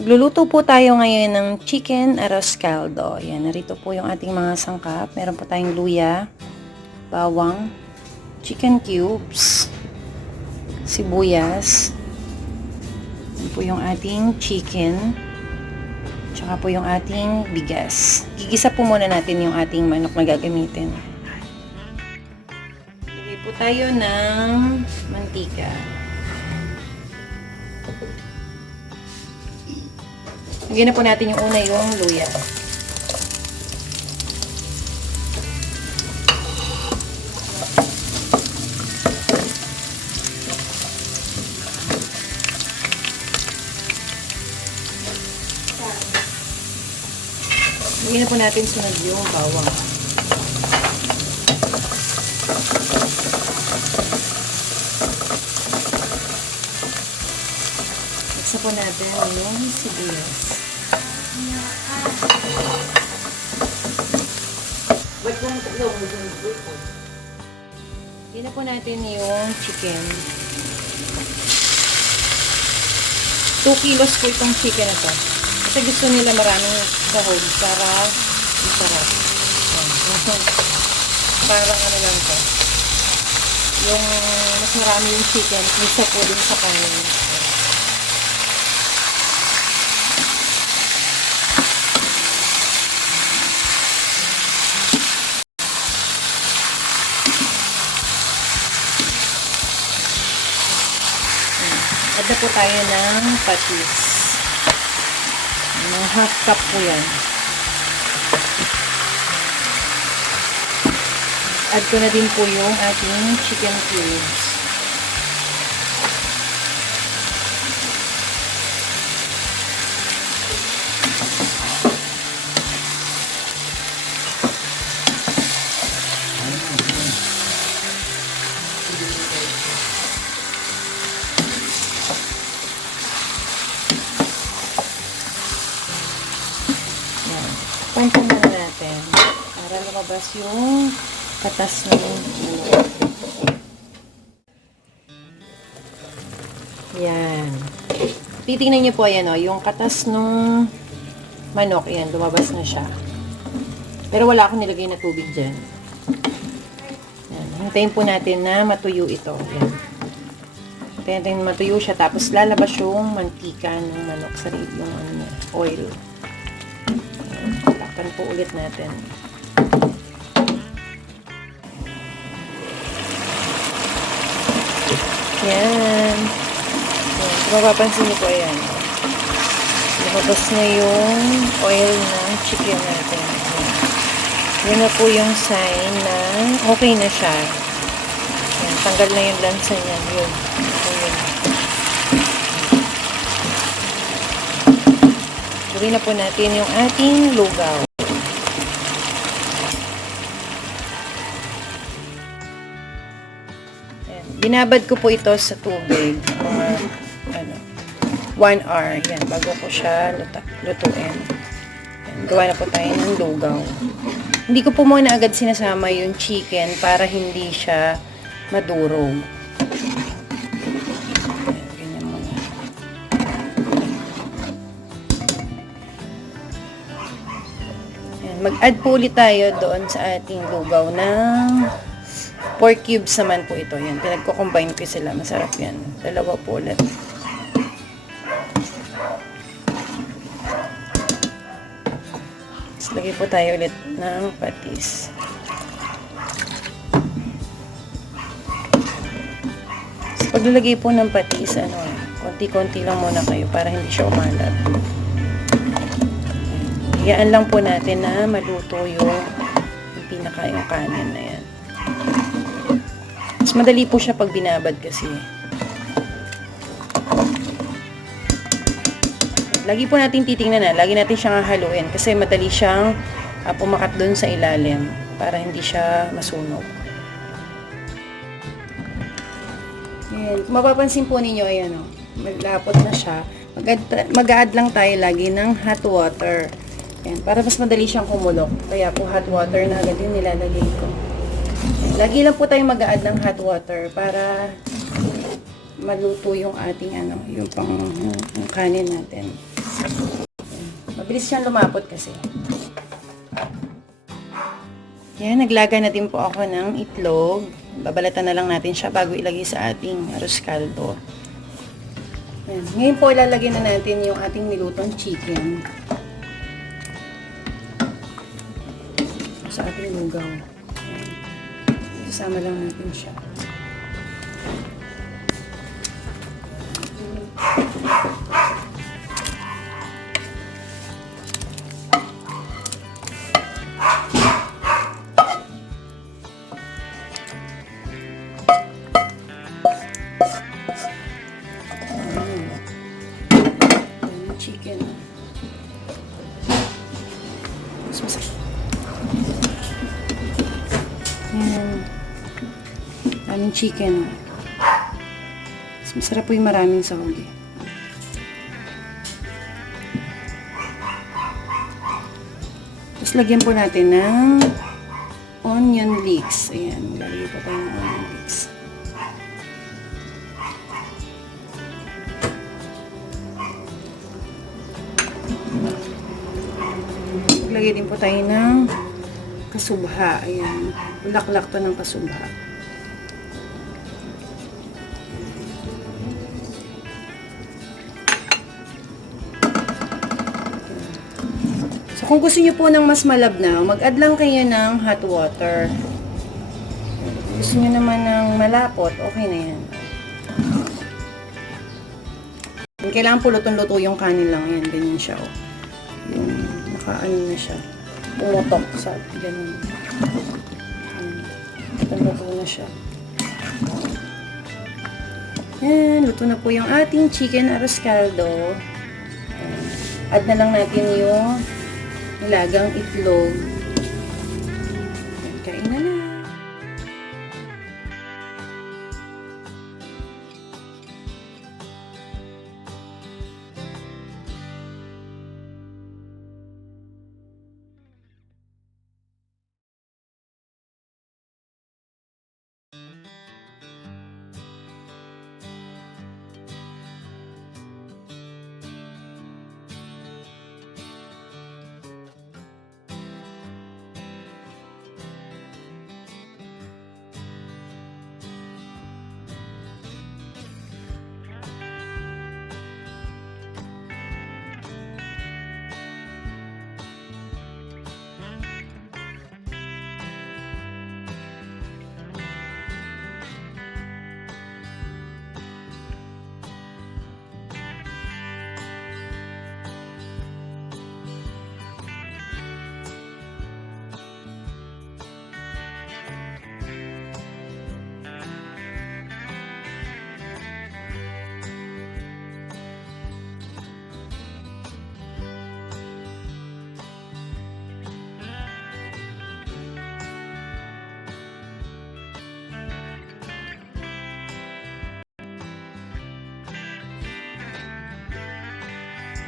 Magluluto po tayo ngayon ng chicken arroz caldo. Yan, narito po yung ating mga sangkap. Meron po tayong luya, bawang, chicken cubes, sibuyas. Yan po yung ating chicken. Tsaka po yung ating bigas. Gigisa po muna natin yung ating manok na gagamitin. Lagay po tayo ng mantika. Lagyan na po natin yung una yung luya. Lagyan na po natin sunod yung bawang. Mix po natin yung sibuyas. Lagyan na po natin yung chicken. 2 kilos po itong chicken na to. Kasi gusto nila maraming sahog para masarap. Parang ano lang to. Yung mas marami yung chicken, isa po din sa kanin. Add na po tayo ng patis. Mga half cup po yan. Add ko na din po yung ating chicken cubes. Pantong muna natin para lumabas yung katas ng manok. Yan. Titingnan niyo po yan, yung katas ng manok, yan, lumabas na siya. Pero wala akong nilagay na tubig dyan. Yan. Hintayin po natin na matuyo ito. Yan. Hintayin natin matuyo siya, tapos lalabas yung mantika ng manok sa yung oil. Takpan po ulit natin. Yan. Kung mapapansin niyo po, ayan. Lumabas na yung oil ng chicken natin. Yan na po yung sign na okay na siya. Yan. Tanggal na yung lansa niya. Yun. Ayan. Gawin na po natin yung ating lugaw. Ayan. Binabad ko po ito sa tubig. Mga 1 hour. Yan, bago ko siya lutuin. Ayan. Gawa na po tayo ng lugaw. Hindi ko po muna agad sinasama yung chicken para hindi siya madurog. Mag-add po ulit tayo doon sa ating lugaw ng 4 cubes naman po ito. Yan, pinagko-combine ko sila. Masarap yan. Dalawa po ulit. Tapos lagay po tayo ulit ng patis. So, paglalagay po ng patis, konti-konti lang muna kayo para hindi siya umalat. Hiyaan lang po natin na maluto yung pinaka yung kanin na yan. Mas madali po siya pag binabad kasi. Lagi po natin titingnan na. Lagi natin siyang haluin kasi madali siyang pumakat doon sa ilalim para hindi siya masunog. Yan. Kung mapapansin po ninyo, ayan maglapot na siya. Mag-add lang tayo lagi ng hot water. Yan, para mas madali siyang kumulok. Kaya po hot water na agad yung nilalagay ko. Lagi lang po tayong mag-a-add ng hot water para maluto yung ating yung kanin natin. Mabilis siyang lumapot kasi. Yan, naglaga na din po ako ng itlog. Babalatan na lang natin siya bago ilagay sa ating arroz caldo. Yan. Ngayon po ilalagay na natin yung ating nilutong chicken sa ating lugaw. Isama lang natin siya. Chicken. Mas masakit. Ayan. Maraming chicken. Mas masarap po yung maraming sahog eh. Tapos lagyan po natin ng onion leeks. Ayan. Lalagyan po tayo ng onion leeks. Lagyan din po tayo ng kasubha. Ayan. Laklak to ng kasubha. So, kung gusto niyo po ng mas malabnaw, mag-add lang kayo ng hot water. Kung gusto niyo naman ng malapot, okay na yan. Kailangan po lutong-luto yung kanin lang. Ayan, ganyan siya. Oh. Yung nakaano na siya. Pumutok sa ganun. Luto na siya. Yan, luto na po yung ating chicken arroz caldo. Add na lang natin yung nilagang itlog. Kain na na.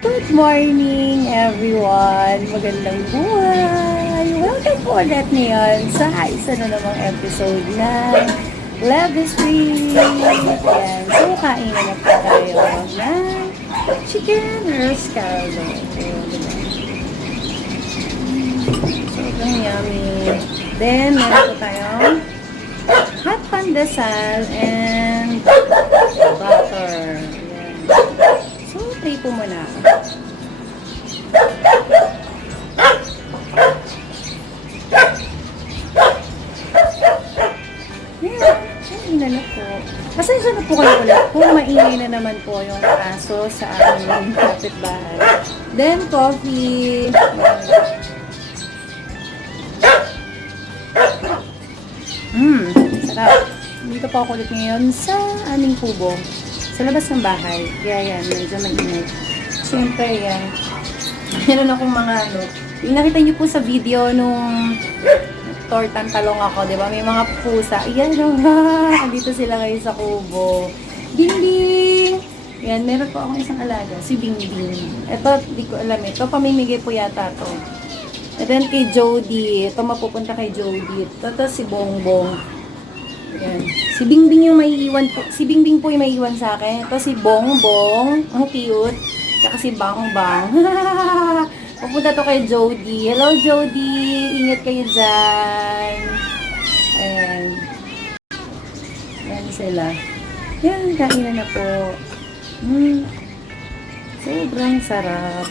Good morning, everyone! Magandang buhay! Welcome po ulit ngayon sa isa na namang episode ng Leviestrip. Ayan, so kain na po tayo ng chicken Arroz Caldo. Sobrang yummy. Then, meron po tayong hot pandesal and butter. Ayan. So, try po muna ako. Ayan, na po. Pasensya na po kayo ulit kung maingay na naman po yung aso sa aming kapitbahay. Then, coffee. Sarap. Dito po ako ulit ngayon sa aming kubo. Sa labas ng bahay. Kaya yan, medyo mag-ingat. Siyempre yan. Meron akong mga ano. Yung nakita niyo po sa video nung tortang talong ako, di ba? May mga pusa. Yan o nga. Andito sila ngayon sa kubo. Ding ding! Yan, meron po akong isang alaga. Si Bing Bing. Ito, di ko alam. Ito, pamimigay po yata to. And then kay Jody. Ito, mapupunta kay Jody. Ito si Bongbong. Yan. Si Bingbing yung may iwan po. Si Bingbing po yung may iwan sa akin. Ito si Bongbong. Ang cute. Tsaka si Bang Bang. Pupunta to kay Jody. Hello, Jody. Ingat kayo dyan. Ayan. Ayan sila. Yan, kainan na po. Sobrang sarap.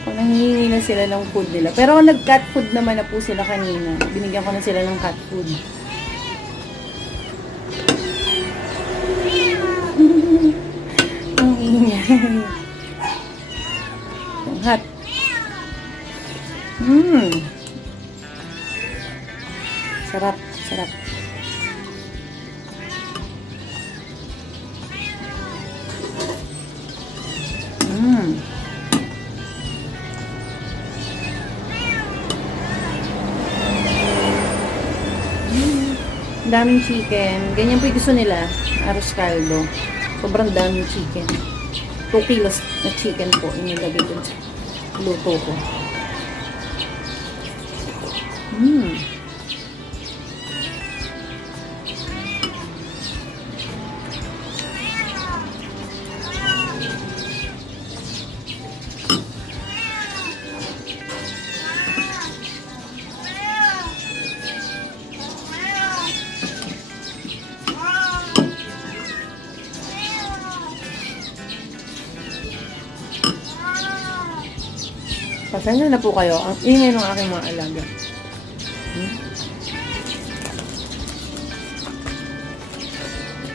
Ako, nanghihingi na sila ng food nila. Pero nag-cat food naman na po sila kanina. Binigyan ko na sila ng cat food. Ang ingay. Ang hot. Sarap, sarap. Daming chicken. Ganyan po yung gusto nila. Arroz Caldo. Sobrang daming chicken. 2 kilos na chicken po. Inilagay dun sa luto ko. Pasensya na po kayo. Ang ingay ng aking mga alaga.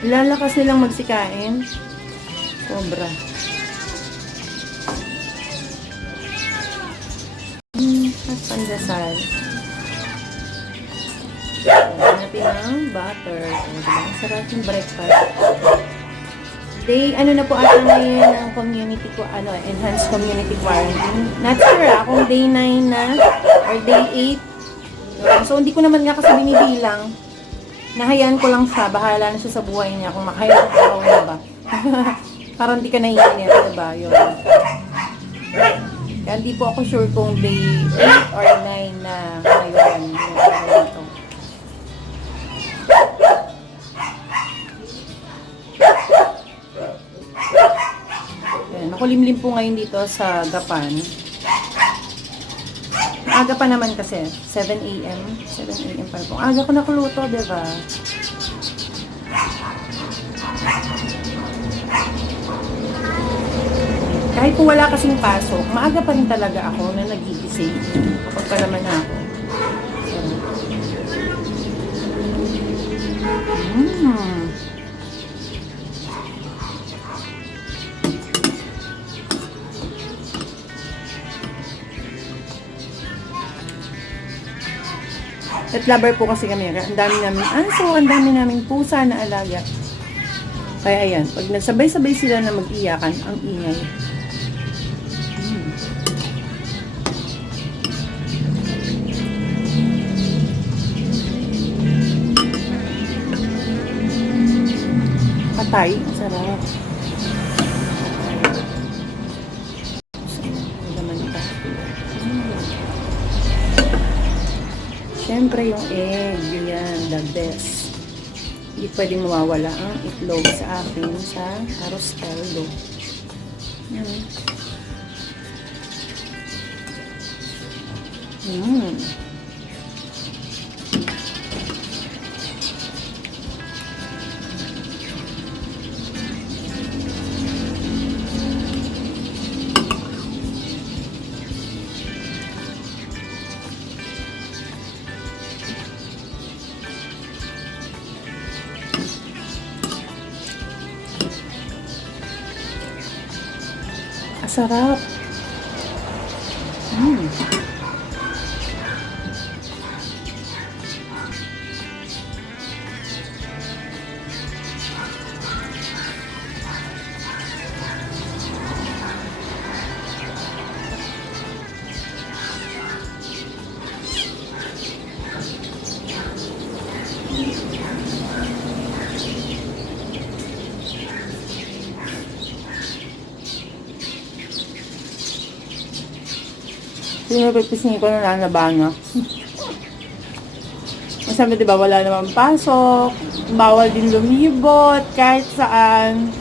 Lalakas nilang magsikain. Sobra. At pandasal. Hanapin ng butter. Ang sarap yung breakfast. Day, ano na po ata ngayon ng community ko, enhanced community quarantine. Not sure kung day 9 na or day 8. So, hindi ko naman nga kasi binibilang. Nahayaan ko lang siya. Bahala na siya sa buhay niya kung makahayaan ko na ba. Parang hindi ka naiinit, diba? Yun. Kaya hindi po ako sure kung day 8 or 9 na ngayon. Yung araw nito. Makulimlim po ngayon dito sa Gapan. Aga pa naman kasi. 7 a.m. 7 a.m. pa po. Aga ko nakuluto, diba? Kahit po wala kasing pasok, maaga pa rin talaga ako na nagigising. Kapag pa naman ako. At lover po kasi kami. Ang dami namin aso, ang dami namin pusa na alaga. Kaya ayan, pag nagsabay-sabay sila na mag-iyakan, ang ingay. Patay, ang sarap. Siyempre yung egg, yan, the best. Hindi pwedeng mawawala ang itlog sa akin sa Arroz Caldo. Sarap. Pinapagpisingin ko na nalabana. Sabi, diba, wala naman pasok, bawal din lumibot, kahit saan.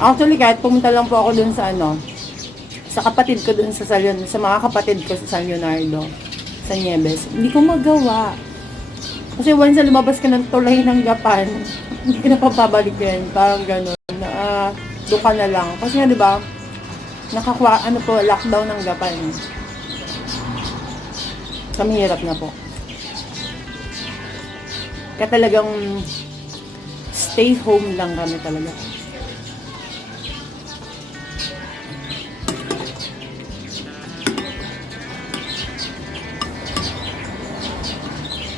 Actually, kahit pumunta lang po ako dun sa sa kapatid ko dun sa mga kapatid ko sa San Leonardo, sa Nieves, hindi ko magawa. Kasi once na lumabas ka ng tulay ng Gapan, hindi ka na papabalik yan. Parang gano'n. Doon ka na lang. Kasi nga, diba, lockdown ng Gapan. Kami hirap na po. Kaya talagang stay home lang kami talaga.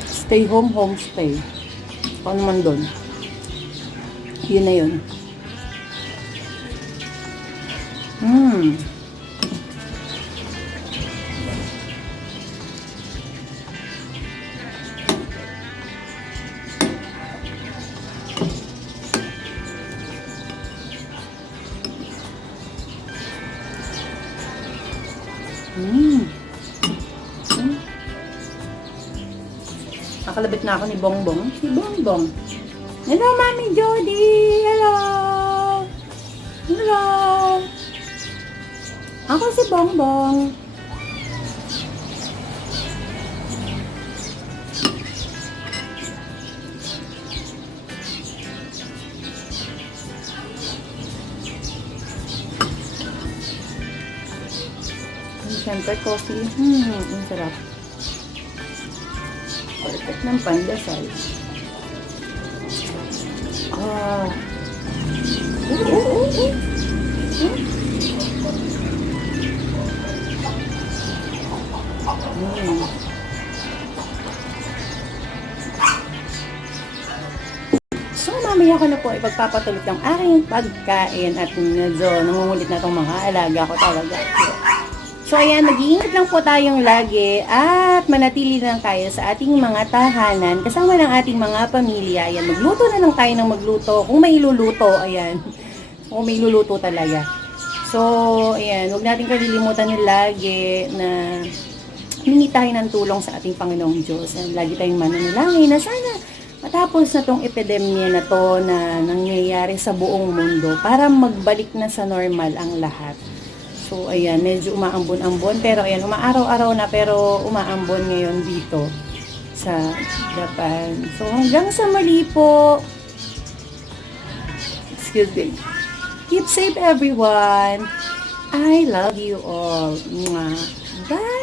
Stay home, homestay. Ano naman doon? Yun na yun. Nakalabit na ako ni Bongbong. Si Bongbong. Hello, Mami Jody! Hello! Hello! Ako si Bongbong. Siyempre, coffee. Ang sarap. Perfect ng pandasal. So, mamaya ko na po ipagpapatuloy ng aking pagkain at medyo nangungulit na itong mga alaga ko talaga. So, ayan, mag-iingat lang po tayong lagi at manatili lang tayo sa ating mga tahanan kasama ng ating mga pamilya. Ayan, magluto na lang tayo ng magluto. Kung may iluluto, ayan. Kung may iluluto talaga. So, ayan, huwag natin kalilimutan yung lagi na humingi tayo ng tulong sa ating Panginoong Diyos. Ayan, lagi tayong mananalangin na sana matapos na tong epidemya na to na nangyayari sa buong mundo para magbalik na sa normal ang lahat. So, ayan, medyo umaambon-ambon. Pero, ayan, umaaraw-araw na pero umaambon ngayon dito sa Japan. So, hanggang sa mali po. Excuse me. Keep safe, everyone. I love you all. Mwah. Bye!